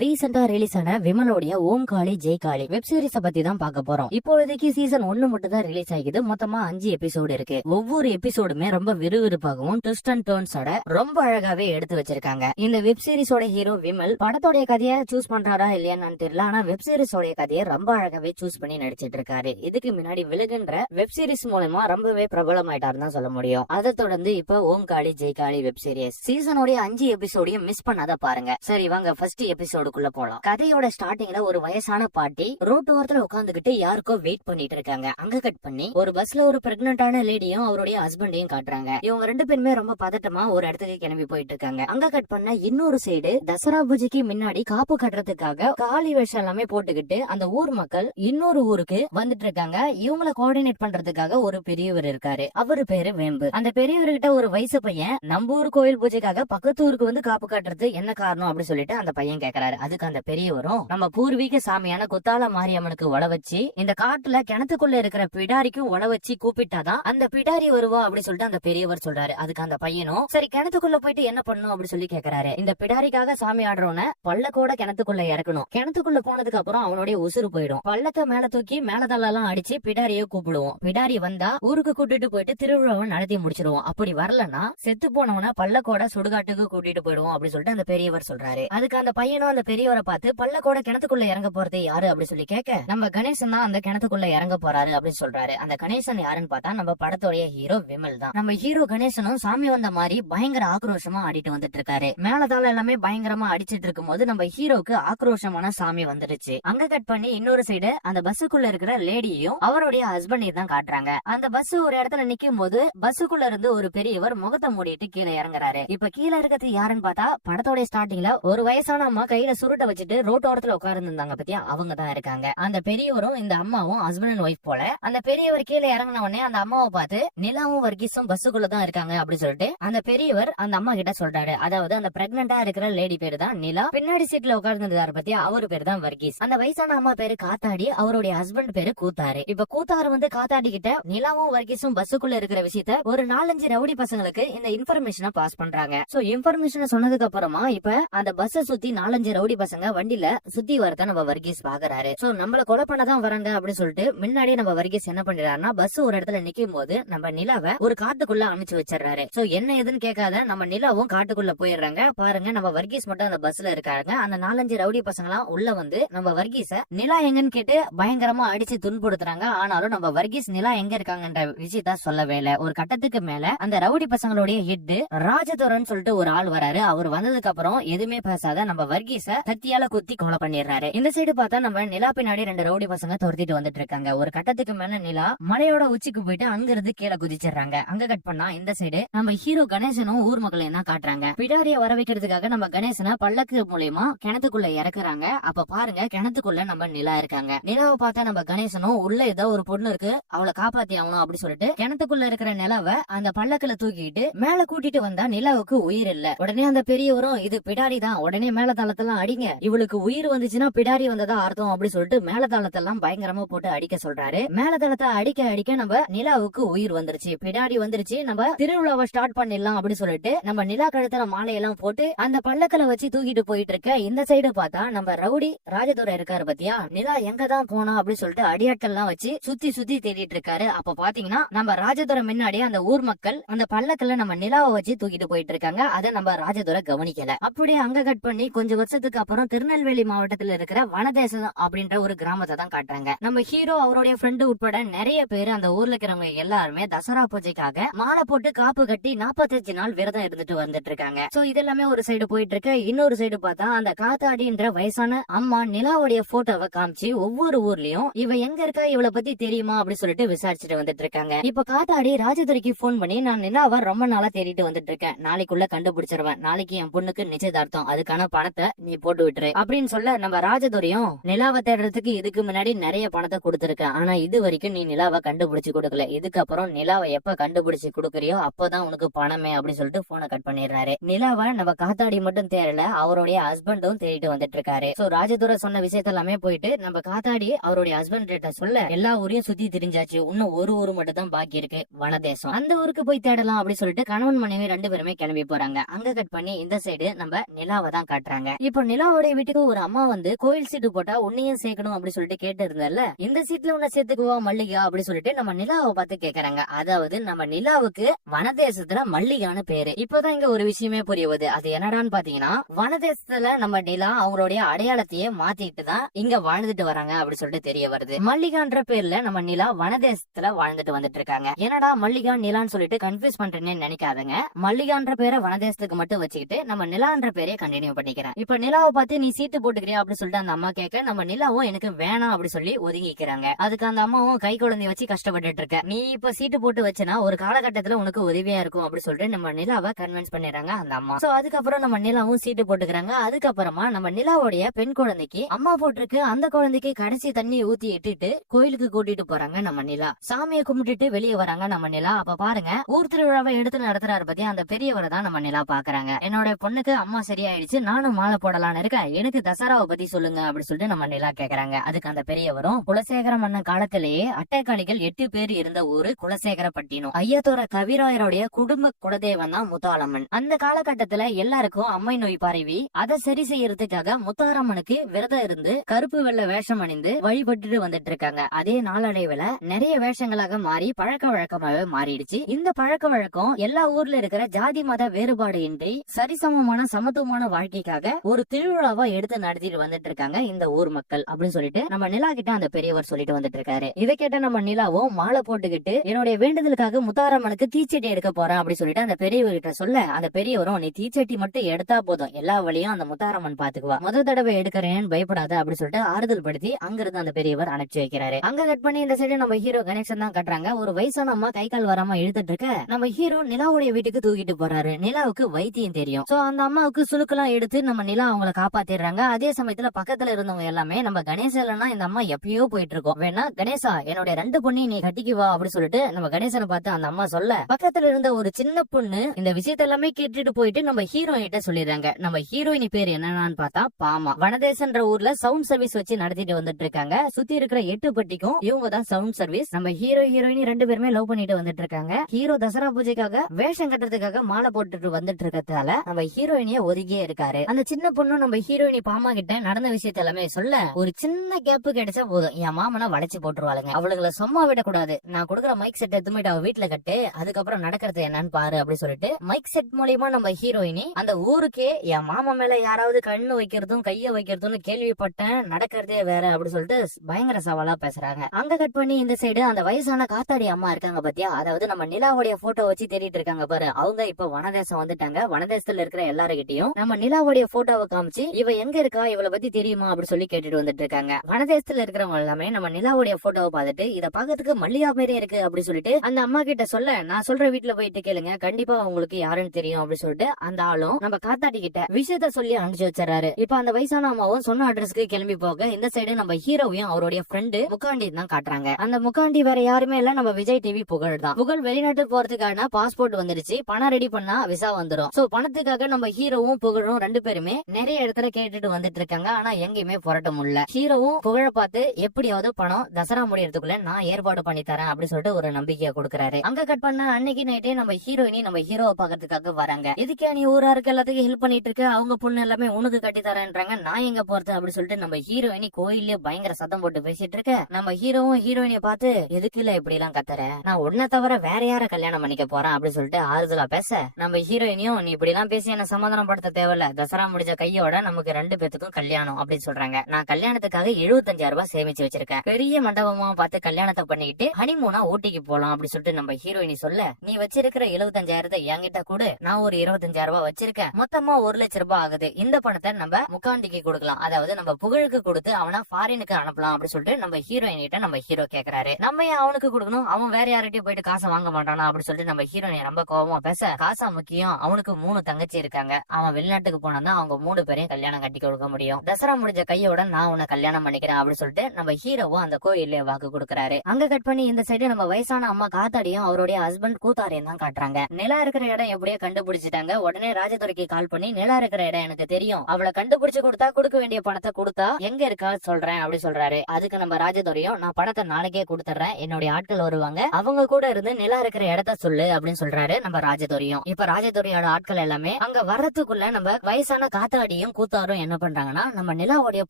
ரீசெண்டா ரிலீஸ் ஆன விமலோடைய ஓம் காளி ஜெய் காளி வெப் சீரிஸ பத்தி தான் பார்க்க போறோம். இப்போதைக்கு சீசன் 1 மட்டும் தான் ரிலீஸ் ஆகிது. மொத்தமா 5 எபிசோடு இருக்கு. ஒவ்வொரு எபிசோடுமே ரொம்ப விறுவிறுப்பாகவும் ட்விஸ்ட் அண்ட் டர்ன்ஸோட ரொம்ப அழகாவே எடுத்து வச்சிருக்காங்க. இந்த வெப் சீரிஸோட ஹீரோ விமல் படத்தோடைய கதையை சூஸ் பண்றாரா இல்லையான்னு தெரியல. ஆனா வெப் சீரிஸோட கதையை ரொம்ப அழகாவே சூஸ் பண்ணி நடிச்சிட்டு இருக்காரு. இதுக்கு முன்னாடி விலகுன்ற வெப் சீரிஸ் மூலமா ரொம்பவே பிரபலமாயிட்டாருன்னு தான் சொல்ல முடியும். அதை தொடர்ந்து இப்ப ஓம் காளி ஜெய் காளி வெப் சீரிஸ் சீசனோட 5 எபிசோடையும் மிஸ் பண்ணாத பாருங்க. சரி வாங்க ஃபர்ஸ்ட் எபிசோடுக்குள்ள போலாம். கதையோட ஸ்டார்டிங்ல ஒரு வயசான பாட்டி ரோட்டு ஓரத்துல உட்காந்துக்கிட்டு யாருக்கோ வெயிட் பண்ணிட்டு இருக்காங்க. அங்க கட் பண்ணி ஒரு பஸ்ல ஒரு பிரெக்னன்டான லேடியும் அவருடைய ஹஸ்பண்டையும் காட்டுறாங்க. இவங்க ரெண்டு பேருமே ரொம்ப பதட்டமா ஒரு இடத்துக்கு கிளம்பி போயிட்டு இருக்காங்க. அங்க கட் பண்ண இன்னொரு சைடு தசரா பூஜைக்கு முன்னாடி காப்பு கட்டுறதுக்காக காலி வேஷம் எல்லாமே போட்டுக்கிட்டு அந்த ஊர் மக்கள் இன்னொரு ஊருக்கு வந்துட்டு இருக்காங்க. இவங்களை கோஆர்டினேட் பண்றதுக்காக ஒரு பெரியவர் இருக்காரு. அவரு பேரு வேம்பு. அந்த பெரியவர்கிட்ட ஒரு வயசு பையன் நம்ம ஊர் கோயில் பூஜைக்காக பக்கத்து ஊருக்கு வந்து காப்பு கட்டுறது என்ன காரணம் அப்படின்னு சொல்லிட்டு அந்த பையன் கேக்குறாரு. அதுக்கு அந்த பெரியவரும் நம்ம பூர்வீக சாமியான குத்தால மாரியம்மனுக்கு உழ வச்சு இந்த காட்டுல கிணத்துக்குள்ள இருக்கிற பிடாரிக்கும் உழ வச்சு கூப்பிட்டாதான் அந்த பிடாரி வருவா அப்படின்னு சொல்லிட்டு அந்த பெரியவர் சொல்றாரு. அதுக்கு அந்த பையனும் சரி கிணத்துக்குள்ள போயிட்டு என்ன பண்ணும் அப்படின்னு சொல்லி கேக்குறாரு. இந்த பிடாரிக்காக சாமி ஆடுறவன பள்ளக்கோட கிணத்துக்குள்ள இறக்கணும். கிணத்துக்குள்ள போனதுக்கு அப்புறம் அவனுடைய உசுறு போயிடும். பள்ளத்தை மேல தூக்கி மேலதெல்லாம் அடிச்சு பிடாரியை கூப்பிடுவோம். பிடாரி வந்தா ஊருக்கு கூட்டிட்டு போயிட்டு திருவிழாவை நடத்தி முடிச்சிருவோம். அப்படி வரலன்னா செத்து போனவன பள்ளக்கோட சுடுகாட்டுக்கு கூட்டிட்டு போயிடுவோம் அப்படின்னு சொல்லிட்டு அந்த பெரியவர் சொல்றாரு. அதுக்கு அந்த பையனும் அந்த பெரியவரை பார்த்து பள்ளக்கோட கிணத்துக்குள்ள இறங்க போறது யாரு அப்படி சொல்லி கேட்க நம்ம கணேசன் தான் அந்த கிணத்துக்குள்ள இறங்க போறாரு அப்படின்னு சொல்றாரு. அந்த கணேசன் யாருன்னு பார்த்தா நம்ம படத்தோடைய ஹீரோ விமல் தான். நம்ம ஹீரோ கணேசனும் சாமி வந்த மாதிரி பயங்கர ஆக்ரோஷமா ஆடிட்டு வந்துட்டு இருக்காரு. மேலதால எல்லாமே பயங்கரமா அடிச்சிட்டு இருக்கும் போது நம்ம ஹீரோக்கு ஆக்ரோஷமான சாமி வந்துருச்சு. அங்க கட் பண்ணி இன்னொரு சைடு அந்த பஸ்ஸுக்குள்ள இருக்கிற லேடியையும் அவருடைய ஹஸ்பண்டையும் தான் காட்டுறாங்க. அந்த பஸ் ஒரு இடத்துல நிக்கும் போது பஸ்ஸுக்குள்ள இருந்து ஒரு பெரியவர் முகத்தை மூடிட்டு கீழே இறங்குறாரு. இப்ப கீழே இருக்கிறது யாருன்னு பார்த்தா படத்தோட ஸ்டார்டிங்ல ஒரு வயசான அம்மா கையில சுருட்ட வச்சுட்டு ரோட்டோரத்துல உட்கார்ந்து இருந்தாங்க பத்தியா, அவங்க தான் இருக்காங்க. அந்த பெரியவரும் இந்த அம்மாவும் ஹஸ்பண்ட் அண்ட் ஒய்ஃப் போல. அந்த பெரியவர் கீழே இறங்கின உடனே அந்த அம்மாவை பார்த்து நிலாவும் வர்கீஸும் பஸ்ஸுக்குள்ள தான் இருக்காங்க அப்படின்னு சொல்லிட்டு அந்த பெரியவர் அந்த அம்மா கிட்ட சொல்றாரு. அதாவது அந்த பிரெக்னண்டா இருக்கிற லேடி பேரு தான் நிலா, பின்னாடி சீட்ல உட்கார்ந்துருந்தாரு பத்தியா, அவரு பேரு தான் வர்கீஸ். அந்த வயசான அம்மா பேரு காத்தாடி, அவருடைய ஹஸ்பண்ட் பேரு கூத்தாரு. இப்ப கூத்தாரு வந்து காத்தாடி கிட்ட நிலாவும் வர்கீஸும் பஸ்ஸுக்குள்ள இருக்கிற விஷயத்த ஒரு 4-5 ரவுடி பசங்களுக்கு இந்த இன்ஃபர்மேஷனை பாஸ் பண்றாங்க. சோ இன்ஃபர்மேஷனை சொன்னதுக்கு அப்புறமா இப்ப அந்த பஸ்ஸை சுத்தி 4-5 ரவுடி பசங்க வண்டியில சுத்தி வரத நம்ம வர்கீஸ் பாக்குறாரு. சோ நம்மள கொலை பண்ணதான் வராங்க அப்படின்னு சொல்லிட்டு முன்னாடி நம்ம வர்கீஸ் என்ன பண்றாருன்னா பஸ் ஒரு இடத்துல நிக்கும் போது நம்ம நிலாவை ஒரு காட்டுக்குள்ள அனுப்பிச்சு வச்சிடறாரு. சோ என்ன எதுன்னு கேட்காத நம்ம நிலாவும் காட்டுக்குள்ள போயிடுறாங்க. பாருங்க நம்ம வர்கீஸ் மட்டும் அந்த பஸ்ல இருக்காங்க. அந்த 4-5 ரவுடி பசங்க எல்லாம் உள்ள வந்து நம்ம வர்கீஸ நிலா எங்கன்னு கேட்டு பயங்கரமா அடிச்சு துன்புறுத்துறாங்க. ஆனாலும் நம்ம வர்கீஸ் நிலா எங்க இருக்காங்கன்ற விஷயத்த சொல்லவே இல்ல. ஒரு கட்டத்துக்கு மேல அந்த ரவுடி பசங்களுடைய ஹெட் ராஜதுரன் சொல்லிட்டு ஒரு ஆள் வராரு. அவர் வந்ததுக்கு அப்புறம் எதுவுமே பேசாத நம்ம வர்கீஸ கத்தியால குத்தி கொலை பண்ணிடுறாரு. இந்த சைடு பார்த்தா நம்ம நிலா பின்னாடி 2 ரவுடி பசங்க துரத்திட்டு வந்துட்டு இருக்காங்க. ஒரு கட்டத்துக்கு மேல நிலா மலையோட உச்சிக்கு போயிட்டு அங்கிருந்து கீழே குதிச்சிடுறாங்க. அங்க கட் பண்ணா இந்த சைடு நம்ம ஹீரோ கணேசனும் ஊர் மக்களை என்ன காட்டுறாங்க. பிடாரிய வர வைக்கிறதுக்காக நம்ம கணேசனை பல்லக்கு மூலியமா கிணத்துக்குள்ள இறக்குறாங்க. அப்ப பாருங்க கிணத்துக்குள்ள நம்ம நிலா இருக்காங்க. நிலாவை பார்த்தா நம்ம கணேசனும் உள்ள ஏதோ ஒரு பொண்ணு இருக்கு, அவளை காப்பாத்தி ஆகணும் அப்படின்னு சொல்லிட்டு கிணத்துக்குள்ள இருக்கிற நிலாவை அந்த பல்லக்குல தூக்கிட்டு மேல கூட்டிட்டு வந்தா நிலாவுக்கு உயிர் இல்ல. உடனே அந்த பெரியவரும் இது பிடாரி தான், உடனே மேல தளத்தெல்லாம் அடிங்க, இவளுக்கு உயிர் வந்துச்சுன்னா பிடாரி வந்ததா அர்த்தம் அப்படின்னு சொல்லிட்டு மேல தளத்தெல்லாம் பயங்கரமா போட்டு அடிக்க சொல்றாரு. மேல தளத்தை அடிக்க அடிக்க நம்ம நிலாவுக்கு உயிர் வந்துருச்சு, பிடாரி வந்துருச்சு, நம்ம திருவிழாவை ஸ்டார்ட் பண்ணிடலாம் அப்படின்னு சொல்லிட்டு நம்ம நிலா கழுத்துல மாலையெல்லாம் போட்டு அந்த பல்லக்கல வச்சு தூக்கிட்டு போயிட்டு இருக்க. இந்த சைடு பார்த்தா நம்ம ரவுடி ராஜதுரை இருக்காரு பத்தியா, நிலா எங்க தான் போனா அப்படின்னு சொல்லிட்டு அடியாட்கள் எல்லாம் வச்சு சுத்தி சுத்தி தேடிட்டு இருக்காரு. அப்ப பாத்தீங்கன்னா நம்ம ராஜதுரை முன்னாடி அந்த ஊர் மக்கள் அந்த பல்லக்கல்ல நம்ம நிலாவை வச்சு தூக்கிட்டு போயிட்டு இருக்காங்க. அதை நம்ம ராஜதுரை கவனிக்கல. அப்படியே அங்க கட் பண்ணி கொஞ்சம் வருஷத்துக்கு அப்புறம் திருநெல்வேலி மாவட்டத்தில் இருக்கிற வனதேசம் அப்படின்ற ஒரு கிராமத்தை தான் காட்டுறாங்க. நம்ம ஹீரோ அவருடைய ஃப்ரெண்டு உட்பட நிறைய பேர் அந்த ஊர்ல இருக்கிறவங்க எல்லாருமே தசரா பூஜைக்காக மாலை போட்டு காப்பு கட்டி 45 நாள் விரதம் இருந்துட்டு வந்துட்டு இருக்காங்க. சோ இதெல்லாமே ஒரு சைடு போயிட்டு இருக்கு. இன்னொரு சைடு பார்த்தா அந்த காத்தாடின்ற வயசான அம்மா நிலாவுடைய போட்டோவை காமிச்சு ஒவ்வொரு ஊர்லயும் இவ எங்க இருக்கா, இவளை பத்தி தெரியுமா அப்படின்னு சொல்லிட்டு விசாரிச்சுட்டு வந்துட்டு இருக்காங்க. இப்ப காத்தாடி ராஜதுரைக்கு போன் பண்ணி நான் நிலாவை ரொம்ப நாளா தேடிட்டு வந்துட்டு இருக்கேன், நாளைக்குள்ள கண்டுபிடிச்சிருவேன், நாளைக்கு என் பொண்ணுக்கு நிச்சயதார்த்தம், அதுக்கான பணத்தை நீ போட்டு விட்டுரு அப்படின்னு சொல்ல நம்ம ராஜதுரையும் நிலாவை தேடுறதுக்கு இதுக்கு முன்னாடி நிறைய பணத்தை கொடுத்திருக்கேன், ஆனா இது வரைக்கும் நீ நிலாவை கண்டுபிடிச்சு கொடுக்கல, இதுக்கப்புறம் நிலாவை எப்ப கண்டுபிடிச்சு கொடுக்கறியோ அப்பதான் உனக்கு பணமே அப்படின்னு சொல்லிட்டு போனை கட் பண்ணிடுறாரு. நிலாவை நம்ம காத்தாடி மட்டும் தேடல, அவருடைய ஹஸ்பண்டும் தேடிட்டு வந்துட்டு இருக்காரு. சோ ராஜதுரை சொன்ன விஷயத்த எல்லாமே போயிட்டு நம்ம காத்தாடி அவருடைய ஹஸ்பண்ட் கிட்ட சொல்ல எல்லா ஊரையும் சுத்தி திரிஞ்சாச்சு, இன்னும் ஒரு ஊரு மட்டும் தான் பாக்கி இருக்கு, வனதேசம், அந்த ஊருக்கு போய் தேடலாம் அப்படின்னு சொல்லிட்டு கணவன் மனைவி 2 பேருமே கிளம்பி போறாங்க. அங்க கட் பண்ணி இந்த சைடு நம்ம நிலாவை தான் காட்டுறாங்க. இப்போ இப்ப நிலாவுடைய வீட்டுக்கு ஒரு அம்மா வந்து கோயில் சீட்டு போட்டா உன்னையும் சேர்க்கணும் அப்படி சொல்லிட்டு கேட்டு இருந்தால, இந்த சீட்ல உன்னை சேர்த்துக்குவா மல்லிகா அப்படி சொல்லிட்டு நம்ம நிலாவை பார்த்து கேக்குறாங்க. அதாவது நம்ம நிலாவுக்கு வனதேசத்துல மல்லிகான்னு பேரு. இப்பதான் இங்க ஒரு விஷயமே புரியுது. அது என்னடான்னு பாத்தீங்கன்னா, வனதேசத்துல நம்ம நிலா அவங்களுடைய அடையாளத்தையே மாத்திட்டு தான் இங்க வாழ்ந்துட்டு வராங்க அப்படி சொல்லிட்டு தெரிய வருது. மல்லிகான்ற பேர்ல நம்ம நிலா வனதேசத்துல வாழ்ந்துட்டு வந்துட்டு இருக்காங்க. என்னடா மல்லிகா நிலான்னு சொல்லிட்டு கன்ஃபியூஸ் பண்றேன்னு நினைக்காதங்க. மல்லிகான்ற பேரை வனதேசத்துக்கு மட்டும் வச்சுக்கிட்டு நம்ம நிலான்ற பேரே கண்டினியூ பண்ணிக்கிறேன். இப்ப நிலாவை பார்த்து நீ சீட்டு போட்டுக்கிறியா அப்படி சொல்லிட்டு அந்த அம்மா கேட்க, நம்ம நிலாவும் எனக்கு வேணாம் அப்படி சொல்லி ஒதுங்கிக்கிறாங்க. அதுக்கு அந்த அம்மாவும் கை குழந்தைய வச்சு கஷ்டப்பட்டுட்டு இருக்க, நீ இப்ப சீட்டு போட்டு வச்சனா ஒரு காலகட்டத்துல உனக்கு உதவியா இருக்கும் அப்படி சொல்லிட்டு நம்ம நிலாவை கன்வின்ஸ் பண்ணிடுறாங்க அந்த அம்மா. சோ அதுக்கப்புறம் நம்ம நிலாவும் சீட்டு போட்டுக்கிறாங்க. அதுக்கப்புறமா நம்ம நிலாவுடைய பெண் குழந்தைக்கு அம்மா போட்டிருக்கு அந்த குழந்தைக்கு கடைசி தண்ணி ஊத்தி இட்டுட்டு கோயிலுக்கு கூட்டிட்டு போறாங்க நம்ம நிலா. சாமியை கும்பிட்டுட்டு வெளியே வராங்க நம்ம நிலா. அப்ப பாருங்க, ஊர் திருவிழாவை எடுத்து நடத்துறாரு பத்தி அந்த பெரியவரை தான் நம்ம நிலா பாக்குறாங்க. என்னோட பொண்ணுக்கு அம்மா சரியாயிடுச்சு, நானும் மாலை போடலான்னு இருக்கேன், எனக்கு தசராவை பத்தி சொல்லுங்க அப்படி சொல்லிட்டு நம்ம நிலா கேக்குறாங்க. அதுக்கு அந்த பெரியவரும், குலசேகர மன்னன் காலத்திலேயே அட்டைக்காளிகள் 8 பேர் இருந்த ஊரு குலசேகரப்பட்டினம். ஐயத்தோர கவிராயருடைய குடும்ப குலதெய்வம் தான் முத்தாலம்மன். அந்த காலகட்டத்துல எல்லாருக்கும் அம்மை நோய் பரவி அதை சரி செய்யறதுக்காக முத்தாரம்மனுக்கு விரதம் இருந்து கருப்பு வெள்ளை வேஷம் அணிந்து வழிபட்டு வந்துட்டு இருக்காங்க. அதே நாளடைவுல நிறைய வேஷங்களாக மாறி பழக்க வழக்கமாவே மாறிடுச்சு. இந்த பழக்க வழக்கம் எல்லா ஊர்ல இருக்கிற ஜாதி மத வேறுபாடு இன்றி சரிசமமான சமத்துவமான வாழ்க்கைக்காக ஒரு திருவிழாவா எடுத்து நடத்திட்டு வந்துட்டு இருக்காங்க இந்த ஊர் மக்கள் அப்படின்னு சொல்லிட்டு நம்ம நிலா கிட்ட அந்த பெரியவர் சொல்லிட்டு வந்துட்டு இருக்காரு. இதை கேட்ட நம்ம நிலாவும் மாலை போட்டுக்கிட்டு என்னுடைய வேண்டுதலுக்காக முத்தாரம்மனுக்கு தீச்சட்டி எடுக்க போறேன் அப்படி சொல்லிட்டு அந்த பெரியவர்கிட்ட சொல்ல, அந்த பெரியவரும் நீ தீச்சட்டி மட்டும் எடுத்தா போதும், எல்லா வழியும் அந்த முத்தாரம்மன் பாத்துக்குவா, முத தடவை எடுக்கிறேன் பயப்படாத அப்படி சொல்லிட்டு ஆறுதல் படுத்தி அங்கிருந்து அந்த பெரியவர் அனுப்பிச்சு வைக்கிறாரு. அங்க கட் பண்ணி இந்த சைடு நம்ம ஹீரோ கணேசன் தான் கட்டுறாங்க. ஒரு வயசான அம்மா கை கால் வராம இழுத்துட்டு இருக்க நம்ம ஹீரோ நிலாவுடைய வீட்டுக்கு தூக்கிட்டு போறாரு. நிலாவுக்கு வைத்தியம் தெரியும். சோ அந்த அம்மாவுக்கு சுளுக்கெல்லாம் எடுத்து நம்ம நிலா அவங்களை காப்பாத்திடுறாங்க. அதே சமயத்துல பக்கத்துல இருந்தவங்க எல்லாமே நம்ம கணேசனா இந்த அம்மா எப்பயோ போயிட்டு இருக்கோம், வேணா கணேசா என்னோட 2 பொண்ணி நீ கட்டிக்குவா அப்படி சொல்லிட்டு நம்ம கணேசனை பார்த்து அந்த அம்மா சொல்ல, பக்கத்துல இருந்த ஒரு சின்ன பொண்ணு இந்த விஷயத்த எல்லாமே கேட்டுட்டு போயிட்டு நம்ம ஹீரோயின் கிட்ட சொல்லிடுறாங்க. நம்ம ஹீரோயின் பேர் என்னன்னு பார்த்தா பாமா. வனதேசன்ற ஊர்ல சவுண்ட் சர்வீஸ் வச்சு நடத்திட்டு வந்துட்டு இருக்காங்க. சுத்தி இருக்கிற 8 பட்டிக்கும் இவங்க தான் சவுண்ட் சர்வீஸ். நம்ம ஹீரோ ஹீரோயின் 2 பேருமே லவ் பண்ணிட்டு வந்துட்டு இருக்காங்க. ஹீரோ தசரா பூஜைக்காக வேஷம் கட்டுறதுக்காக மாலை போட்டுட்டு வந்துட்டு இருக்கிறதால நம்ம ஹீரோயினிய ஒதுங்கியே இருக்காரு. அந்த சின்ன பொண்ணு நம்ம ஹீரோயினி பாமா கிட்ட நடந்த விஷயத்த எல்லாமே சொல்ல, ஒரு சின்ன கேப் கிடைச்சா போதும் என் மாமனை வளைச்சு போட்டுருவாளுங்க, அவளுகளை சும்மா விடக்கூடாது, நான் கொடுக்குற மைக் செட் எடுத்துட்டு அவ வீட்டுல கட்டு, அதுக்கப்புறம் நடக்கிறது என்னன்னு பாரு அப்படி சொல்லிட்டு மைக் செட் மூலியமா நம்ம ஹீரோயினி அந்த ஊருக்கே என் மாமா மேல யாராவது கண்ணு வைக்கிறதும் கைய வைக்கிறதும் கேள்விப்பட்டேன், நடக்கிறதே வேற அப்படி சொல்லிட்டு பயங்கர சவாலா பேசுறாங்க. அங்க கட் பண்ணி இந்த சைடு அந்த வயசான காத்தாடி அம்மா இருக்காங்க பாத்தியா, அதாவது நம்ம நிலாவுடைய போட்டோ வச்சு தேடிட்டு இருக்காங்க பாரு, அவங்க இப்ப வனதேசம் வந்துட்டாங்க. வனதேசத்துல இருக்கிற எல்லாருகிட்டையும் நம்ம நிலாவுடைய போட்டோவை காமிச்சு இவ எங்க இருக்கா இவளை பத்தி தெரியுமா அப்படி சொல்லி கேட்டுட்டு வந்துட்டு இருக்காங்க. வனதேசத்துல இருக்கிறவங்க எல்லாமே நம்ம நிலாவுடைய போட்டோவை பார்த்துட்டு இத பாக்கிறதுக்கு மல்லிகா மாதிரியே இருக்கு அப்படி சொல்லிட்டு அந்த அம்மா கிட்ட சொல்ல, நான் சொல்ற வீட்டுல போயிட்டு கேளுங்க, கண்டிப்பா உங்களுக்கு யாருன்னு தெரியும் அப்படி சொல்லிட்டு அந்த ஆளும் நம்ம காத்தாடி கிட்ட விஷயத்த சொல்லி அனுப்பிச்சு வச்சாரு. இப்ப அந்த வயசான அம்மாவும் சொன்ன அட்ரஸ்க்கு கிளம்பி போக இந்த சைடு நம்ம ஹீரோவையும் அவருடைய ஃப்ரெண்டு முக்காண்டி தான் காட்டுறாங்க. அந்த முக்காண்டி வேற யாருமே இல்ல, நம்ம விஜய் டிவி புகழ் தான். புகழ் வெளிநாட்டுக்கு போறதுக்கான பாஸ்போர்ட் வந்துருச்சு, பணம் ரெடி பண்ணா விசா வந்துடும். சோ பணத்துக்காக நம்ம ஹீரோவும் புகழும் 2 பேருமே நிறைய இடத்துல கேட்டுட்டு வந்துட்டு இருக்காங்க. ஆனா எங்கேயுமே புரட்ட முடியல. ஹீரோவும் புகழ பார்த்து எப்படியாவது பணம் தசரா முடியறதுக்குள்ள நான் ஏற்பாடு பண்ணி தரேன் அப்படி சொல்லிட்டு ஒரு நம்பிக்கையை கொடுக்கறாரு. அங்க கட் பண்ண அன்னைக்கு நைட்டே நம்ம ஹீரோயினி நம்ம ஹீரோவை பாக்கிறதுக்காக வராங்க. இதுக்கே நீ ஊராருக்கு எல்லாத்துக்கும் ஹெல்ப் பண்ணிட்டு இருக்க, அவங்க பொண்ணு எல்லாமே உனக்கு கட்டி தரேன்றாங்க, நான் எங்க போறது அப்படி சொல்லிட்டு நம்ம ஹீரோயினி கோயிலே பயங்கர சத்தம் போட்டு பேசிட்டு இருக்க, நம்ம ஹீரோவும் ஹீரோயினிய பார்த்து எதுக்கு இல்ல இப்படி எல்லாம் கத்துற, நான் உன்ன தவிர வேற யார கல்யாணம் பண்ணிக்க போறேன் அப்படி சொல்லிட்டு ஆறுதலா பேச, நம்ம ஹீரோயினியும் நீ இப்படி எல்லாம் பேசி என்ன சமாதானம் படுத்த தேவையில்ல, தசரா முடிஞ்ச கையோட நமக்கு 2 பேத்துக்கும் கல்யாணம் அப்படின்னு சொல்றாங்க. நான் கல்யாணத்துக்காக 75,000 ரூபாய் சேமிச்சு வச்சிருக்கேன், பெரிய மண்டபமா பார்த்து கல்யாணத்தை பண்ணிட்டு ஹனிமூனா ஊட்டிக்கு போலாம் அப்படி சொல்லிட்டு நம்ம ஹீரோயினி சொல்ல, நீ வச்சிருக்கிற 75,000 என்கிட்ட கூட நான் ஒரு 25,000 ரூபாய் வச்சிருக்கேன், மொத்தமா 1,00,000 ரூபாய் ஆகுது, இந்த பணத்தை நம்ம முக்காண்டிக்கு கொடுக்கலாம், அதாவது நம்ம புகழுக்கு கொடுத்து அவனை ஃபாரினுக்கு அனுப்பலாம் அப்படி சொல்லிட்டு நம்ம ஹீரோயின் கிட்ட நம்ம ஹீரோ கேக்குறாரு. நம்ம ஏன் அவனுக்கு கொடுக்கணும், அவன் வேற யார்கிட்டயும் போயிட்டு காசை வாங்க மாட்டானா அப்படி சொல்லிட்டு நம்ம ஹீரோயின் ரொம்ப கோபமா பேச, காசா முக்கியம், அவனுக்கு 3 தங்கச்சி இருக்காங்க, அவன் வெளிநாட்டுக்கு போனா அவங்க 3 பேரையும் கல்யாணம் கட்டி கொடுக்க முடியும், தசரா முடிஞ்ச கையோட நான் உன்னை கல்யாணம் பண்ணிக்கிறேன் அப்படி சொல்லிட்டு நம்ம ஹீரோவும் அந்த கோயிலே வாக்கு கொடுக்கறாரு. அங்க கட் பண்ணி இந்த சைடு நம்ம வயசான அம்மா காத்தாடியும் அவருடைய ஹஸ்பண்ட் கூத்தாரையும் தான் காட்டுறாங்க. நிலா இருக்கிற இடம் எப்படியோ கண்டுபிடிச்சிட்டாங்க. உடனே ராஜதுரைக்கு கால் பண்ணி நிலா இருக்கிற இடம் எனக்கு தெரியும், அவளை கண்டுபிடிச்சு கொடுத்தா கொடுக்க வேண்டிய பணத்தை கொடுத்தா எங்க இருக்கா சொல்றேன் அப்படி சொல்றாரு. அதுக்கு நம்ம ராஜதுரையும் நான் பணத்தை நாளைக்கே கொடுத்துறேன், என்னுடைய ஆட்கள் வருவாங்க, அவங்க கூட இருந்து நிலா இருக்கிற இடத்த சொல்லு அப்படின்னு சொல்றாரு நம்ம ராஜதுரையும். இப்ப ராஜதுரையோட ஆட்கள் எல்லாமே அங்க வர்றதுக்குள்ள நம்ம வயசான காத்தாடி கூத்தாடியும் கூத்தாரும் என்ன பண்றாங்கன்னா நம்ம நிலாவுடைய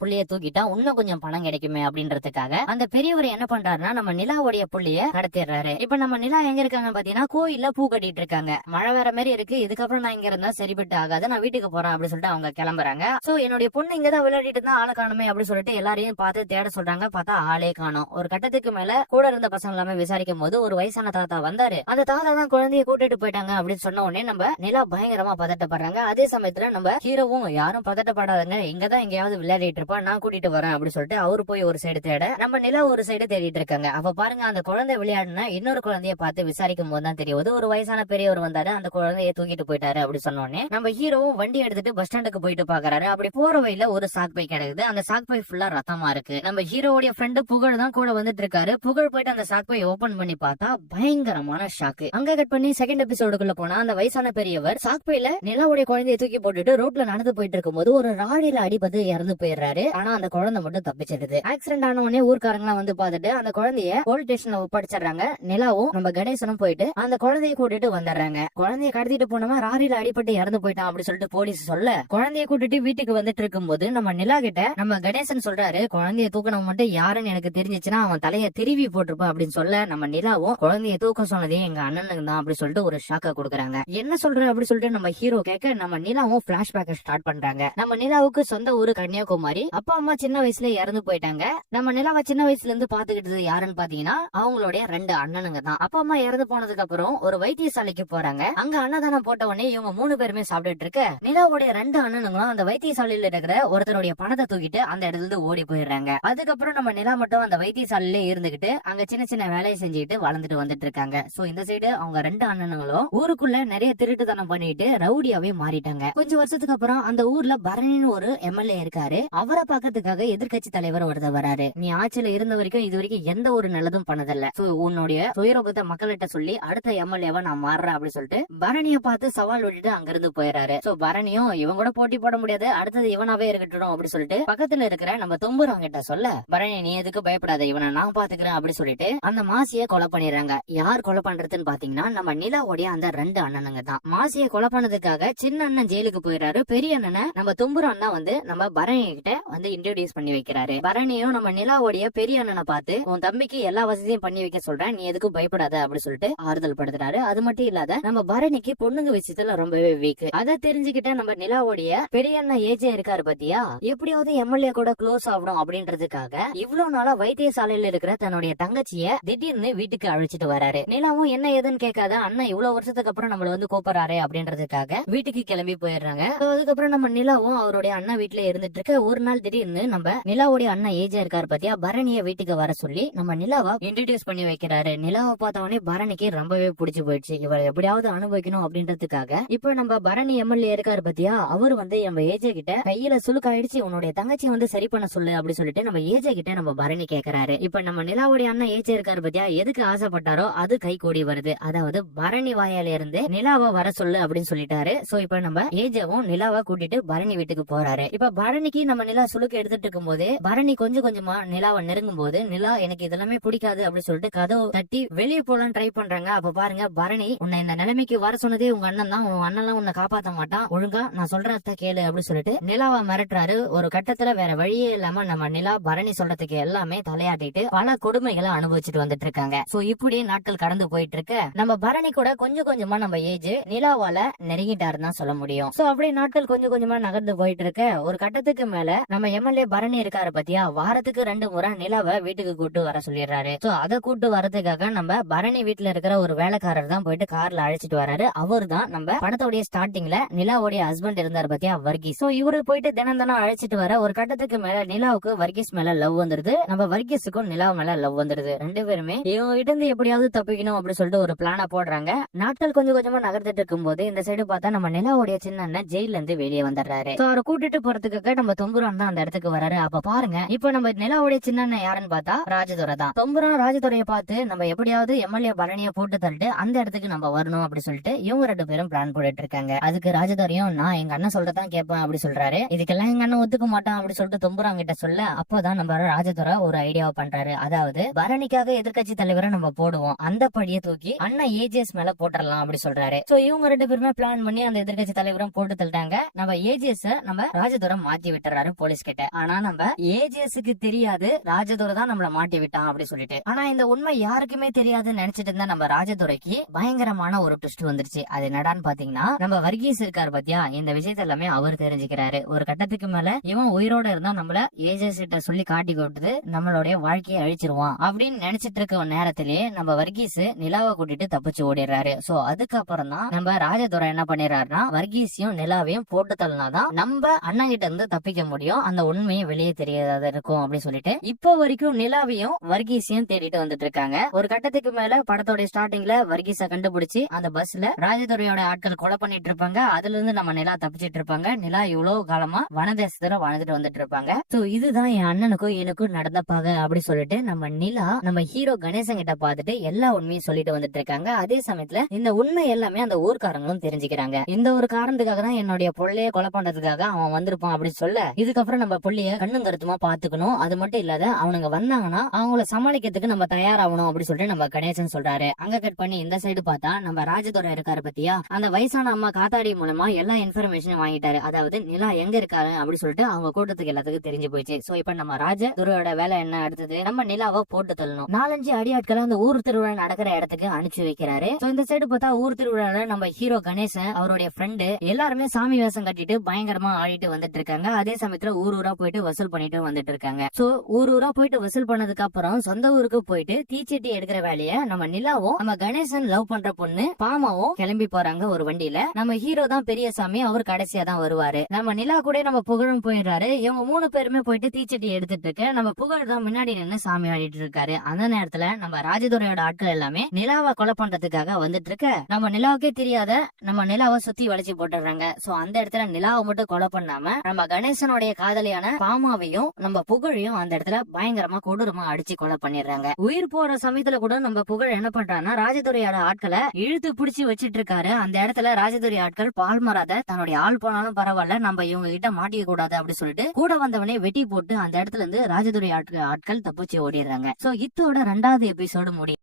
புள்ளிய தூக்கிட்டா இன்னும் கொஞ்சம் பணம் கிடைக்குமே அப்படின்றதுக்காக அந்த பெரியவர் என்ன பண்றாருன்னா நம்ம நிலாவுடைய புள்ளிய கடத்திடுறாரு. இப்ப நம்ம நிலா எங்க இருக்காங்க பாத்தீங்கன்னா கோயில்ல பூ கட்டிட்டு இருக்காங்க. மழை வேற மாதிரி இருக்கு, இதுக்கப்புறம் நான் இங்க இருந்தா சரிபட்டு ஆகாது, நான் வீட்டுக்கு போறேன் அப்படின்னு சொல்லிட்டு அவங்க கிளம்புறாங்க. சோ என்னுடைய பொண்ணு இங்கதான் விளையாடிட்டு இருந்தா ஆளை காணுமே அப்படின்னு சொல்லிட்டு எல்லாரையும் பார்த்து தேட சொல்றாங்க. பார்த்தா ஆளே காணும். ஒரு கட்டத்துக்கு மேல கூட இருந்த பசங்க எல்லாமே விசாரிக்கும் போது ஒரு வயசான தாத்தா வந்தாரு. அந்த தாத்தா தான் குழந்தைய கூட்டிட்டு போயிட்டாங்க அப்படின்னு சொன்ன உடனே நம்ம நிலா பயங்கரமா பதட்டப்படுறாங்க. அதே சமயத்துல நம்ம ஹீரோவும் யாரும் பதட்டப்படாதங்க, இங்கதான் எங்கேயாவது விளையாடிட்டு இருப்பா, நான் கூட்டிட்டு வரேன் அப்படின்னு சொல்லிட்டு அவரு போய் ஒரு சைடு தேட நம்ம நிலா ஒரு சைடு தேடிட்டு இருக்காங்க. அப்ப பாருங்க அந்த குழந்தை விளையாடுனா இன்னொரு குழந்தைய பார்த்து விசாரிக்கும் போது தான் தெரியுது ஒரு வயசான பெரியவர் வந்தாரு, அந்த குழந்தைய தூக்கிட்டு போயிட்டாரு அப்படின்னு சொன்ன உடனே நம்ம ஹீரோவும் வண்டி எடுத்துட்டு பஸ் ஸ்டாண்டுக்கு போயிட்டு பாக்குறாரு. அப்படி போற வழியில ஒரு சாக் பை கிடைக்குது. அந்த சாக் பை ஃபுல்லா ரத்தமா இருக்கு. நம்ம ஹீரோவுடைய ஃப்ரெண்டு புகழ் தான் கூட வந்துட்டு இருக்காரு. புகழ் போயிட்டு அந்த சாக் பை ஓபன் பண்ணி பார்த்தா பயங்கரமான ஷாக்கு. அங்க கட் பண்ணி செகண்ட் எபிசோடுக்குள்ள போனா அந்த வயசான பெரியவர் சாக் பைல நிலாவுடைய குழந்தைய தூக்கி போட்டுட்டு ரோட்ல நடந்து போயிட்டு இருக்கும் போது ஒரு ராடியில அடிபட்டு இறந்து போயிடுறாரு. ஆனா அந்த குழந்தை மட்டும் தப்பிச்சிடுது. ஆக்சிடென்ட் ஆன உடனே ஊர்க்காரங்க வந்து பார்த்துட்டு அந்த குழந்தைய போலீஸ் ஸ்டேஷன்ல ஒப்படைச்சிடுறாங்க. நிலாவும் நம்ம கணேசனும் போயிட்டு அந்த குழந்தைய கூட்டிட்டு வந்துடுறாங்க. குழந்தைய கடத்திட்டு போனவன் ராரியில அடிபட்டு இறந்து போயிட்டான் அப்படி சொல்லிட்டு போலீஸ் சொல்ல குழந்தைய கூட்டிட்டு வீட்டுக்கு வந்துட்டு இருக்கும் போது நம்ம நிலா கிட்ட நம்ம கணேசன் சொல்றாரு, குழந்தைய தூக்கணும் மட்டும் யாருன்னு எனக்கு தெரிஞ்சிச்சுன்னா அவன் தலைய திருவி போட்டிருப்பான் அப்படின்னு சொல்ல நம்ம நிலாவும் குழந்தைய தூக்க சொன்னதே எங்க அண்ணனுக்கு தான் அப்படி சொல்லிட்டு ஒரு ஷாக்க கொடுக்குறாங்க. என்ன சொல்ற அப்படி சொல்லிட்டு நம்ம ஹீரோ கேட்க நம்ம நிலாவும் பிளாஷ்பேக் ஸ்டார்ட் பண்றாங்க. நம்ம நிலாவுக்கு சொந்த ஊரு கன்னியாகுமரி. அப்பா அம்மா சின்ன வயசுல இறந்து போயிட்டாங்க. நம்ம நிலாவை சின்ன வயசுல இருந்து பாத்துக்கிட்டது யாருன்னு பாத்தீங்கன்னா அவங்களுடைய 2 அண்ணனுங்க தான். அப்பா அம்மா இறந்து போனதுக்கு அப்புறம் ஒரு வைத்தியசாலைக்கு போறாங்க. அங்க அன்னதானம் போட்ட உடனே இவங்க 3 பேருமே சாப்பிட்டுட்டு இருக்க நிலாவுடைய 2 அண்ணனுங்களும் அந்த வைத்தியசாலையில இருக்கிற ஒருத்தருடைய பணத்தை தூக்கிட்டு அந்த இடத்துல இருந்து ஓடி போயிடுறாங்க. அதுக்கப்புறம் நம்ம நிலா மட்டும் அந்த வைத்தியசாலையில இருந்துகிட்டு அங்க சின்ன சின்ன வேலையை செஞ்சுட்டு வளர்ந்துட்டு வந்துட்டு இருக்காங்க. சோ இந்த சைடு அவங்க 2 அண்ணனுங்களும் ஊருக்குள்ள நிறைய திருட்டுத்தனம் பண்ணிட்டு ரவுடியாவே மாறிட்டாங்க. கொஞ்சம் வருஷத்துக்கு அப்புறம் அந்த ஊர்ல பரணின்னு ஒரு எம்எல்ஏ இருக்காரு. அவரை பாக்கிறதுக்காக எதிர்கட்சி தலைவர் ஒருத்தர் வராரு. நீ ஆட்சியில இருந்த வரைக்கும் இது வரைக்கும் எந்த ஒரு நல்லதும் பண்ணதில்ல, சோ உன்னுடைய சுயரூபத்தை மக்கள்கிட்ட சொல்லி அடுத்த எம்எல்ஏவா நான் மாறுறேன் அப்படின்னு சொல்லிட்டு பரணிய பார்த்து சவால் விட்டுட்டு அங்க இருந்து போயிடுறாரு. சோ பரணியும் இவன் கூட போட்டி போட முடியாது, அடுத்தது இவனாவே இருக்கட்டும் அப்படி சொல்லிட்டு பக்கத்துல இருக்கிற நம்ம தும்புரான் கிட்ட சொல்ல பரணி நீ எதுக்கு பயப்படாத, இவனை நான் பாத்துக்கிறேன் அப்படி சொல்லிட்டு அந்த மாசிய கொலை பண்ணிடுறாங்க. யார் கொலை பண்றதுன்னு பாத்தீங்கன்னா நம்ம நிலாவுடைய அந்த 2 அண்ணனுங்க தான். மாசிய கொலை பண்ணதுக்காக சின்ன அண்ணன் ஜெயிலுக்கு போயிடுறாரு. பெரிய அண்ணனை நம்ம தும்புரான் தான் வந்து நம்ம பரணி கிட்ட வந்து இன்ட்ரோடியூஸ் பண்ணி வைக்கிறாரு. பரணியும் நம்ம நிலாவுடைய பெரிய அண்ணனை பார்த்து உன் தம்பிக்கு எல்லா வசதியும் பண்ணி வைக்க சொல்றேன், நீ எதுக்கும் பயப்படாத அப்படி சொல்லிட்டு ஆறுதல் படுத்துறாரு. அது மட்டும் இல்லாத நம்ம பரணிக்கு பொண்ணுங்க விஷயத்துல ரொம்பவே வீக். அதை தெரிஞ்சுக்கிட்ட நம்ம நிலாவுடைய பெரிய அண்ணன் ஏஜே இருக்காரு பாத்தியா, எப்படியாவது எம்எல்ஏ கூட க்ளோஸ் ஆகணும் அப்படின்றதுக்காக இவ்வளவு நாளா வைத்தியசாலையில இருக்கிற தன்னுடைய தங்கச்சிய திடீர்னு வீட்டுக்கு அழைச்சிட்டு வராரு. நிலாவும் என்ன ஏதுன்னு கேட்காத அண்ணன் இவ்வளவு வருஷத்துக்கு அப்புறம் நம்மள வந்து கூப்பிடுறாரு அப்படின்றதுக்காக வீட்டுக்கு கிளம்பி போயிடுறாங்க. அதுக்கப்புறம் நம்ம நிலாவும் அவருடைய அண்ணன் வீட்டுல இருந்துட்டு இருக்க ஒரு நாள் திடீர்னு நம்ம நிலாவுடைய அண்ணன் ஏஜே இருக்காரு பாத்தியா, பரணிய வீட்டுக்கு வர சொல்லி நம்ம நிலாவை இன்ட்ரோடியூஸ் பண்ணி வைக்கிறாரு. நிலாவை பார்த்தவனே பரணிக்கு ரொம்பவே பிடிச்சு போயிடுச்சு. இவரை எப்படியாவது அனுபவிக்கணும் அப்படின்றதுக்காக இப்ப நம்ம பரணி எம்எல்ஏ இருக்காரு பாத்தியா, அவர் வந்து நம்ம ஏஜே கிட்ட கையில சுளுக்காயிடுச்சு, உன்னுடைய தங்கச்சி வந்து சரி பண்ண சொல்லு அப்படி சொல்லிட்டு நம்ம ஏஜே கிட்ட நம்ம பரணி கேக்குறாரு. இப்ப நம்ம நிலாவுடைய அண்ணன் ஏஜே இருக்காரு பாத்தியா, எதுக்கு ஆசைப்பட்டாரோ அது கை கூடி வருது. அதாவது பரணி வாயால இருந்து நிலாவை வர சொல்லு அப்படின்னு சொல்லிட்டாரு. சோ இப்ப நம்ம ஏஜேவும் நிலாவை கூட்டிட்டு பரணி வீட்டுக்கு போறாரு. இப்ப பரணிக்கு நம்ம நிலா சுளுக்கு எடுத்துட்டு இருக்கும் போது பரணி கொஞ்சம் கொஞ்சமா நிலாவை நெருங்கும் போது நிலா எனக்கு இதெல்லாமே பிடிக்காது அப்படி சொல்லிட்டு கதவு தட்டி வெளியே போலாம் ட்ரை பண்றாங்க. அப்ப பாருங்க பரணி உன்னை இந்த நிலைமைக்கு வர சொன்னதே உங்க அண்ணன் தான், உன் அண்ணன் உன்னை காப்பாத்த மாட்டான், ஒழுங்கா நான் சொல்றத கேளு அப்படி சொல்லிட்டு நிலாவை மிரட்டுறாரு. ஒரு கட்டத்துல வேற வழியே இல்லாம நம்ம நிலா பரணி சொல்றதுக்கு எல்லாமே தலையாட்டிட்டு பல கொடுமைகளை அனுபவிச்சுட்டு வந்துட்டு இருக்காங்க. சோ இப்படியே நாட்கள் கடந்து போயிட்டு இருக்கு. நம்ம பரணி கூட கொஞ்சம் கொஞ்சமா நம்ம ஏஜ் நிலாவால நெருங்கிட்டாருன்னு தான் சொல்ல முடியும். சோ அப்படியே நாட்கள் கொஞ்சம் கொஞ்சமா நகர்ந்து போயிட்டு இருக்க ஒரு கட்டத்துக்கு மேல நம்ம எம்எல்ஏ பரணி இருக்காரு பாத்தியா, வாரத்துக்கு 2 முறை நிலாவை வீட்டுக்கு கூட்டு வர சொல்லிடுறாரு. சோ அதை கூட்டு வரதுக்காக நம்ம பரணி வீட்டுல இருக்கிற ஒரு வேலைக்காரர் தான் போயிட்டு கார்ல அழைச்சிட்டு வராரு. அவர் தான் நம்ம படத்தோடைய ஸ்டார்டிங்ல நிலாவுடைய ஹஸ்பண்ட் இருந்தாரு பாத்தியா வர்கீஸ். சோ இவரு போயிட்டு தினம் தினம் அழைச்சிட்டு வர ஒரு கட்டத்துக்கு மேல நிலாவுக்கு வர்கீஸ் மேல லவ் வந்துருது. நம்ம வர்கீஸுக்கும் நிலா மேல லவ் வந்துருது. 2 பேருமே இவங்க கிட்ட இருந்து எப்படியாவது தப்பிக்கணும் அப்படி சொல்லிட்டு ஒரு பிளான போடுறாங்க. நாட்கள் கொஞ்சம் கொஞ்சமா நகர்ந்துட்டு இருக்கும் போது இந்த சைடு பார்த்தா நம்ம நிலாவுடைய சின்ன அண்ணன் ஜெயில இருந்து வெளியே வந்துடுறாரு. சோ அவரை கூட்டிட்டு போறதுக்காக நம்ம தொம்புரான் தான் அந்த இடத்துக்கு வராரு. அப்ப பாருங்க இப்ப நம்ம நிலாவுடைய சின்ன அண்ணன் யாருன்னு பார்த்தா ராஜதுரை தான். தொம்புரான் ராஜதுரையை பார்த்து நம்ம எப்படியாவது எம்எல்ஏ பரணிய போட்டு தள்ளிட்டு அந்த இடத்துக்கு நம்ம வரணும் அப்படி சொல்லிட்டு இவங்க 2 பேரும் பிளான் போட்டுட்டு இருக்காங்க. அதுக்கு ராஜதுரையும் நான் எங்க அண்ணன் சொல்றதான் கேட்பேன் அப்படி சொல்றாரு. இதுக்கெல்லாம் எங்க அண்ணன் ஒத்துக்க மாட்டான் அப்படி சொல்லிட்டு தொம்புரான் கிட்ட சொல்ல அப்பதான் நம்ம ராஜதுரை ஒரு ஐடியாவை பண்றாரு. அதாவது பரணிக்காக எதிர்கட்சி தலைவரை நம்ம போடுவோம், அந்த படியை தூக்கி அண்ணன் ஏஜிஎஸ் மேல போட்டுடலாம் அப்படி சொல்றாரு. சோ இவங்க 2 பேருமே பிளான் பண்ணி அந்த எதிர்கட்சி தலைவரும் போட்டு தள்ளிட்டாங்க. நம்ம ஏஜிஎஸ் நம்ம ராஜதுரை மாத்தி விட்டுறாரு போலீஸ் கிட்ட. ஆனா நம்ம ஏஜிஎஸ்க்கு தெரியாது ராஜதுரை தான் நம்மள மாட்டி விட்டான் அப்படி சொல்லிட்டு. ஆனா இந்த உண்மை யாருக்குமே தெரியாதுன்னு நினைச்சிட்டு இருந்தா நம்ம ராஜதுரைக்கு பயங்கரமான ஒரு ட்விஸ்ட் வந்துருச்சு. அது என்னடான்னு பாத்தீங்கன்னா, நம்ம வர்கீஸ் இருக்காரு பாத்தியா, இந்த விஷயத்த எல்லாமே அவர் தெரிஞ்சுக்கிறாரு. ஒரு கட்டத்துக்கு மேல இவன் உயிரோட இருந்தா நம்மள ஏஜிஎஸ் கிட்ட சொல்லி காட்டி கொடுத்து நம்மளுடைய வாழ்க்கையை அழிச்சிருவான் அப்படின்னு நினைச்சிட்டு இருக்க நேரத்திலேயே நம்ம வர்கீஸ் நிலாவை கூட்டிட்டு தப்பிச்சு ஓடிடுறாரு. சோ அதுக்கப்புறம் தான் நம்ம ராஜதுரை என்ன பண்ணிடுறாருன்னா, வர்கீஸையும் நிலாவையும் போட்டு தள்ளினாதான் நம்ம அண்ணன் கிட்ட இருந்து தப்பிக்க முடியும், அந்த உண்மையை வெளியே தெரியாத இருக்கும் அப்படின்னு சொல்லிட்டு இப்போ வரைக்கும் நிலாவையும் வர்கீஸையும் தேடிட்டு வந்துட்டு இருக்காங்க. ஒரு கட்டத்துக்கு மேல படத்தோட ஸ்டார்டிங்ல வர்கீஸ கண்டுபிடிச்சு அந்த பஸ்ல ராஜதுரையோட ஆட்கள் கொலை பண்ணிட்டு இருப்பாங்க. அதுல இருந்து நம்ம நிலா தப்பிச்சிட்டு இருப்பாங்க. நிலா இவ்வளவு காலமா வனதேசத்துல வாழ்ந்துட்டு வந்துட்டு இருப்பாங்க. சோ இதுதான் என் அண்ணனுக்கும் எனக்கும் நடந்த பகை அப்படி சொல்லிட்டு நம்ம நிலா நம்ம ஹீரோ கணேசன் கிட்ட பாத்துட்டு எல்லா உண்மையும் சொல்லிட்டு வந்துட்டு இருக்காங்க. அதே சமயத்துல இந்த உண்மை எல்லாமே அந்த ஊர்க்காரங்களும் தெரிஞ்சுக்கிறாங்க. இந்த ஒரு காரணத்துக்காக தான் என்னுடைய பொள்ளைய கொலை பண்றதுக்காக அவன் வந்திருப்பான் அப்படின்னு சொல்ல, இதுக்கப்புறம் நம்ம புள்ளைய கண்ணும் கருத்துமா பாத்துக்கணும். அது மட்டும் இல்லாத அவனுங்க வந்தாங்கன்னா அவங்கள சமாளிக்கிறதுக்கு நம்ம தயாராகணும் அப்படின்னு சொல்லிட்டு நம்ம கணேசன் சொல்றாரு. அங்க கட் பண்ணி இந்த சைடு பார்த்தா நம்ம ராஜதுரை இருக்காரு பத்தியா, அந்த வயசான அம்மா காத்தாடி மூலமா எல்லா இன்ஃபர்மேஷனும் வாங்கிட்டாரு. அதாவது நிலா எங்க இருக்காரு அப்படி சொல்லிட்டு அவங்க கூட்டத்துக்கு எல்லாத்துக்கும் தெரிஞ்சு போயிடுச்சு. சோ இப்ப நம்ம ராஜதுரையோட வேலை என்ன, அடுத்தது நம்ம நிலாவை போட்டு தள்ளணும். 4-5 அடியாட்களை அந்த ஊர் திருவிழா நடக்கிற இடத்துக்கு அனுப்பிச்சு வைக்கிறாரு. சோ இந்த சைடு பார்த்தா ஊர் திருவிழால நம்ம ஹீரோ கணேசன் அவருடைய ஃப்ரெண்டு எல்லாருமே சாமி வேஷம் கட்டிட்டு பயங்கரமா ஆடிட்டு வந்துட்டு இருக்காங்க. அதே சமயத்துல ஊர் ஊரா போயிட்டு வசூல் பண்ணிட்டு வந்துட்டு இருக்காங்க. சோ ஊர் ஊரா போயிட்டு வசூல் பண்ணதுக்கு அப்புறம் சொந்த ஊருக்கு போயிட்டு தீச்சட்டி எடுக்கிற வேலைய நம்ம நிலாவும் நம்ம கணேசன் லவ் பண்ற பொண்ணு பாமாவும் கிளம்பி போறாங்க ஒரு வண்டியில. நம்ம ஹீரோ தான் பெரியசாமி, அவர் கடைசியா தான் வருவாரு. நம்ம நிலா கூட நம்ம புகழும் போயிடுறாரு. இவங்க 3 பேருமே போயிட்டு தீச்சட்டி எடுத்துட்டு இருக்கு. நம்ம புகழ் தான் முன்னாடி நின்று சாமி ஆடிட்டு இருக்காரு. அந்த நேரத்துல நம்ம ராஜதுரையோட ஆட்கள் எல்லாமே நிலாவை கொலை பண்றதுக்காக வந்துட்டு இருக்க, நம்ம நிலாவுக்கே தெரியாத நம்ம நிலாவை சுத்தி வளைச்சு போட்டுறாங்க. சோ அந்த இடத்துல நிலாவை மட்டும் கொலை பண்ணாம நம்ம கணேசனுடைய காதலியான பாமாவையும் நம்ம புகழையும் அந்த இடத்துல பயங்கரமா கொடூரமா அடிச்சு கொலை பண்ணிடுறாங்க. உயிர் போற சமயத்துல கூட நம்ம புகழ் என்ன பண்றாருன்னா ராஜதுரையோட ஆட்களை இழுத்து பிடிச்சு வச்சிட்டு இருக்காரு. அந்த இடத்துல ராஜதுரை ஆட்கள் பால் மராத தன்னுடைய ஆள் போனாலும் பரவாயில்ல, நம்ம இவங்க கிட்ட மாட்டிக்க கூடாது அப்படி சொல்லிட்டு கூட வந்தவனே வெட்டி போட்டு அந்த இடத்துல இருந்து ராஜதுரை ஆட்கள் தப்பிச்சு ஓடிடுறாங்க. சோ இத்தோட 2வது எபிசோடு முடியும்.